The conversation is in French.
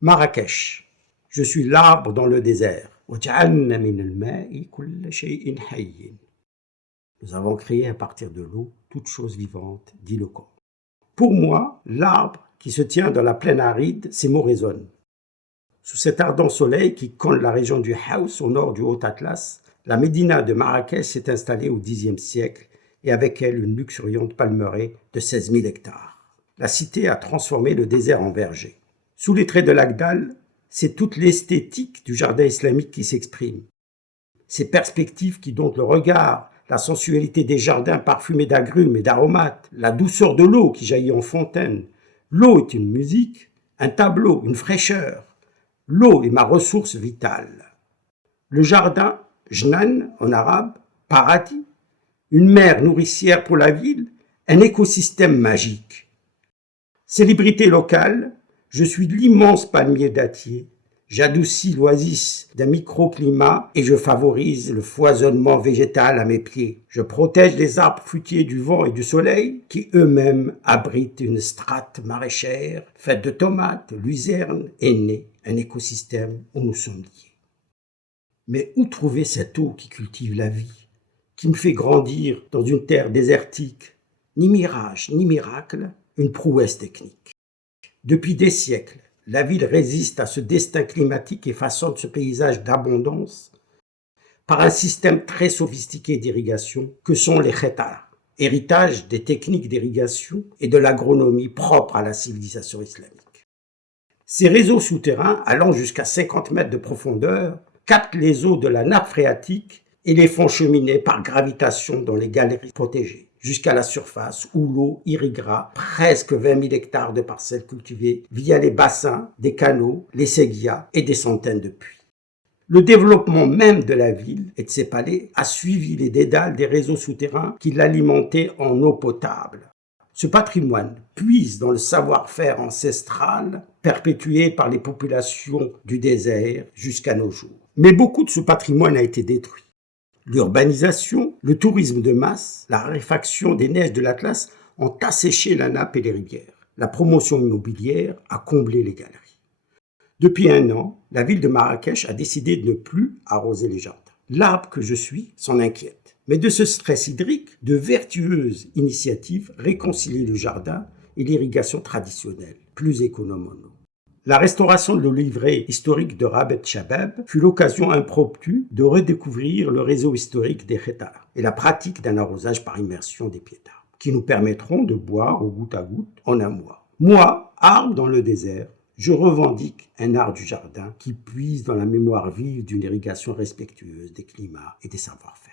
Marrakech. Je suis l'arbre dans le désert. Nous avons créé à partir de l'eau toute chose vivante, dit le Coran. Pour moi, l'arbre qui se tient dans la plaine aride, ces mots résonnent. Sous cet ardent soleil qui comble la région du Haus au nord du Haut-Atlas, la médina de Marrakech s'est installée au Xe siècle et avec elle une luxuriante palmeraie de 16 000 hectares. La cité a transformé le désert en verger. Sous les traits de l'Agdal, c'est toute l'esthétique du jardin islamique qui s'exprime. Ces perspectives qui domptent le regard, la sensualité des jardins parfumés d'agrumes et d'aromates, la douceur de l'eau qui jaillit en fontaine. L'eau est une musique, un tableau, une fraîcheur. L'eau est ma ressource vitale. Le jardin, jnan en arabe, paradis, une mer nourricière pour la ville, un écosystème magique. Célébrité locale, je suis l'immense palmier dattier. J'adoucis l'oasis d'un microclimat et je favorise le foisonnement végétal à mes pieds. Je protège les arbres fruitiers du vent et du soleil qui eux-mêmes abritent une strate maraîchère faite de tomates, luzernes et nez, un écosystème où nous sommes liés. Mais où trouver cette eau qui cultive la vie, qui me fait grandir dans une terre désertique? Ni mirage, ni miracle, une prouesse technique. Depuis des siècles, la ville résiste à ce destin climatique et façonne ce paysage d'abondance par un système très sophistiqué d'irrigation que sont les khetara, héritage des techniques d'irrigation et de l'agronomie propre à la civilisation islamique. Ces réseaux souterrains, allant jusqu'à 50 mètres de profondeur, captent les eaux de la nappe phréatique et les font cheminer par gravitation dans les galeries protégées, jusqu'à la surface où l'eau irriguera presque 20 000 hectares de parcelles cultivées via les bassins, des canaux, les séguias et des centaines de puits. Le développement même de la ville et de ses palais a suivi les dédales des réseaux souterrains qui l'alimentaient en eau potable. Ce patrimoine puise dans le savoir-faire ancestral perpétué par les populations du désert jusqu'à nos jours. Mais beaucoup de ce patrimoine a été détruit. L'urbanisation, le tourisme de masse, la raréfaction des neiges de l'Atlas ont asséché la nappe et les rivières. La promotion immobilière a comblé les galeries. Depuis 1 an, la ville de Marrakech a décidé de ne plus arroser les jardins. L'arbre que je suis s'en inquiète. Mais de ce stress hydrique, de vertueuses initiatives réconcilient le jardin et l'irrigation traditionnelle, plus économe en eau. La restauration de l'oliveraie historique de Rabet Shabab fut l'occasion impromptue de redécouvrir le réseau historique des khetara et la pratique d'un arrosage par immersion des pieds d'arbres, qui nous permettront de boire au goutte à goutte en un mois. Moi, arbre dans le désert, je revendique un art du jardin qui puise dans la mémoire vive d'une irrigation respectueuse des climats et des savoir-faire.